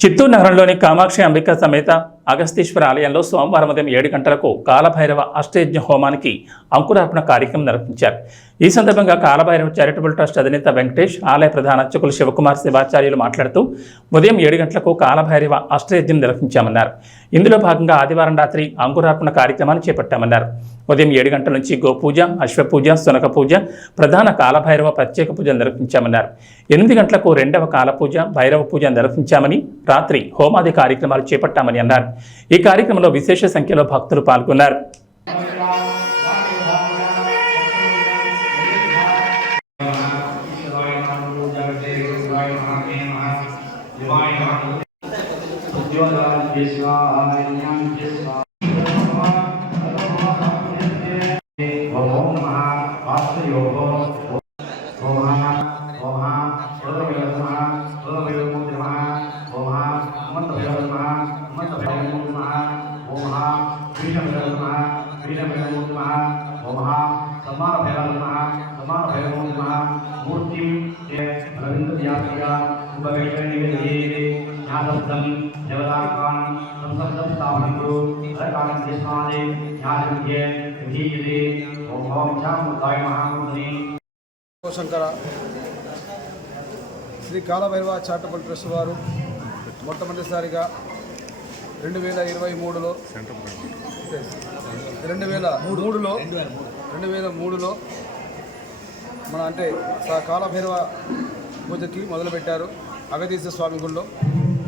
చిత్తూరు నగరంలోని కామాక్షి అంబిక సమేత అగస్తీశ్వర ఆలయంలో సోమవారం ఉదయం ఏడు గంటలకు కాలభైరవ అష్టయజ్ఞ హోమానికి అంకురార్పణ కార్యక్రమం నిర్వహించారు. ఈ సందర్భంగా కాలభైరవ చారిటబుల్ ట్రస్ట్ అధినేత వెంకటేష్ ఆలయ ప్రధాన అర్చకులు శివకుమార్ శివాచార్యులు మాట్లాడుతూ ఉదయం ఏడు గంటలకు కాలభైరవ అష్టయజ్ఞం నిర్వహించామన్నారు. ఇందులో భాగంగా ఆదివారం రాత్రి అంకురార్పణ కార్యక్రమాన్ని చేపట్టామన్నారు. ఉదయం ఏడు గంటల నుంచి గోపూజ అశ్వపూజ సునక పూజ ప్రధాన కాలభైరవ ప్రత్యేక పూజ నిర్వహించామన్నారు. ఎనిమిది గంటలకు రెండవ కాలపూజ భైరవ పూజ నిర్వహించామని రాత్రి హోమాది కార్యక్రమాలు చేపట్టామని అన్నారు. ఈ కార్యక్రమంలో విశేష సంఖ్యలో భక్తులు పాల్గొన్నారు. మూర్తి రవీంద్ర వ్యాసిగా ఉపవేక్షణీయే జ్ఞానశబ్దం దేవతాకాన్ సంశబ్దం స్థాపనంకు అరకాలం కృష్ణాది జ్ఞానవిద్యే విధీయతే ఓం ఓం శాముద్ధాయ మహామూర్తిని శంకర శ్రీ కాలభైరవ చారిటబుల్ ట్రస్ట్ వారు మొట్టమొదటిసారిగా రెండు వేల ఇరవై మూడులో రెండు వేల మూడులో రెండు వేల మూడులో మన అంటే కాలభైరవ పూజకి మొదలుపెట్టారు అగతీశ్వర స్వామి గుళ్ళో.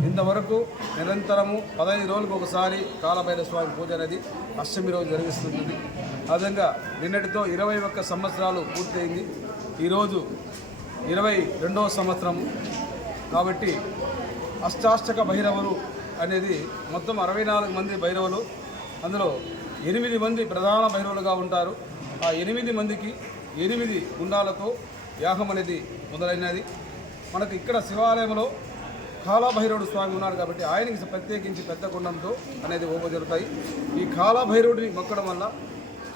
ఇంతవరకు నిరంతరము పదహైదు రోజులకు ఒకసారి కాలభైరవ స్వామి పూజ అనేది అష్టమి రోజు జరిగిస్తుంది ఆ విధంగా నిన్నటితో ఇరవై ఒక్క సంవత్సరాలు పూర్తయింది. ఈరోజు ఇరవై రెండవ సంవత్సరము. కాబట్టి అష్టాష్టక భైరవులు అనేది మొత్తం అరవై నాలుగు మంది భైరవులు అందులో ఎనిమిది మంది ప్రధాన భైరవులుగా ఉంటారు. ఆ ఎనిమిది మందికి ఎనిమిది గుండాలతో యాగం అనేది మొదలైనది. మనకు ఇక్కడ శివాలయంలో కాలభైరవుడు స్వామి ఉన్నాడు కాబట్టి ఆయనకి ప్రత్యేకించి పెద్ద గుండంతో అనేది ఓప జరుగుతాయి. ఈ కాలభైరవుడిని మొక్కడం వల్ల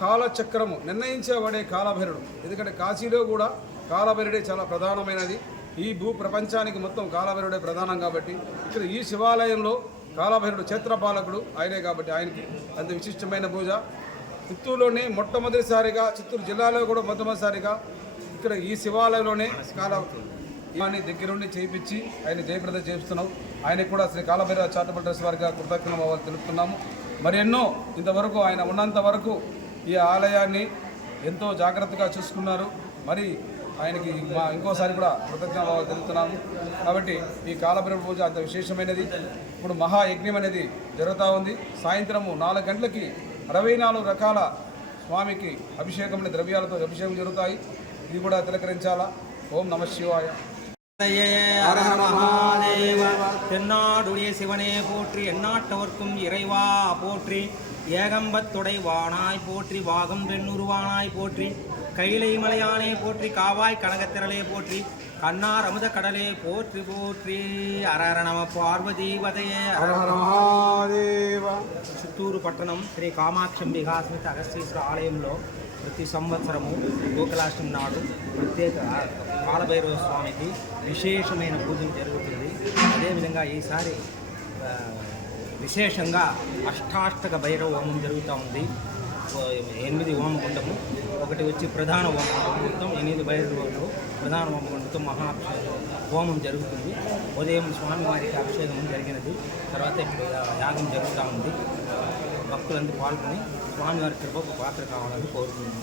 కాలచక్రము నిర్ణయించబడే కాలభైరుడు ఎందుకంటే కాశీలో కూడా కాలభైరుడే చాలా ప్రధానమైనది. ఈ భూ ప్రపంచానికి మొత్తం కాలభైరుడే ప్రధానం కాబట్టి ఇక్కడ ఈ శివాలయంలో కాలభైరుడు క్షేత్రపాలకుడు ఆయనే కాబట్టి ఆయనకి అంత విశిష్టమైన పూజ. చిత్తూరులోనే మొట్టమొదటిసారిగా చిత్తూరు జిల్లాలో కూడా మొట్టమొదటిసారిగా ఇక్కడ ఈ శివాలయంలోనే కాల ఇవన్నీ దగ్గరుండి చేయించి ఆయన జయప్రద చేస్తున్నాం ఆయనకు కూడా శ్రీ కాలభైరవ చారిటబుల్ ట్రస్ట్ వారిగా కృతజ్ఞత భావాలు తెలుపుతున్నాము. మరి ఎన్నో ఇంతవరకు ఆయన ఉన్నంత వరకు ఈ ఆలయాన్ని ఎంతో జాగ్రత్తగా చూసుకున్నారు. మరి ఆయనకి మా ఇంకోసారి కూడా కృతజ్ఞత భావాలు తెలుపుతున్నాము కాబట్టి ఈ కాలభైరవ పూజ అంత విశేషమైనది ఇప్పుడు మహాయజ్ఞం అనేది జరుగుతూ ఉంది సాయంత్రము నాలుగు గంటలకి అరవై నాలుగు రకాల స్వామికి అభిషేకం అనే ద్రవ్యాలతో అభిషేకం జరుగుతాయి ఇది కూడా తిలకరించాలా ఓం నమ శివాయ ஹர ஹர மகாதேவ தென்னாடுடைய சிவனே போற்றி எந்நாட்டவர்க்கும் இறைவா போற்றி ஏகம்பத்துடைவானாய் போற்றி வாகம் பெண்ணுருவானாய் போற்றி கைலை மலையானே போற்றி காவாய் கனகத்திரளே போற்றி கண்ணார் அமுத கடலே போற்றி போற்றி அரர நம பார்வதி வதையே చిత్తూరు పట్టణం శ్రీ కామాక్షంబిగా స్మిత అగస్తీశ్వర ఆలయంలో ప్రతి సంవత్సరము గోకులాష్టమి నాడు ప్రత్యేక కాలభైరవ స్వామికి విశేషమైన పూజలు జరుగుతుంది అదేవిధంగా ఈసారి ఆ, విశేషంగా అష్టాష్టక భైరవ హోమం జరుగుతూ ఉంది. ఎనిమిది హోమగుండము ఒకటి వచ్చి ప్రధాన హోమగుండం మొత్తం ఎనిమిది భైరవులు ప్రధాన హోమగుండంతో మహా హోమం జరుగుతుంది. ఉదయం స్వామివారికి అభిషేకం జరిగినది. తర్వాత ఇప్పుడు యాగం జరుగుతూ ఉంది. భక్తులందరూ పాల్గొని స్వామివారి కృపకు పాత్ర కావాలని కోరుకుంటున్నాను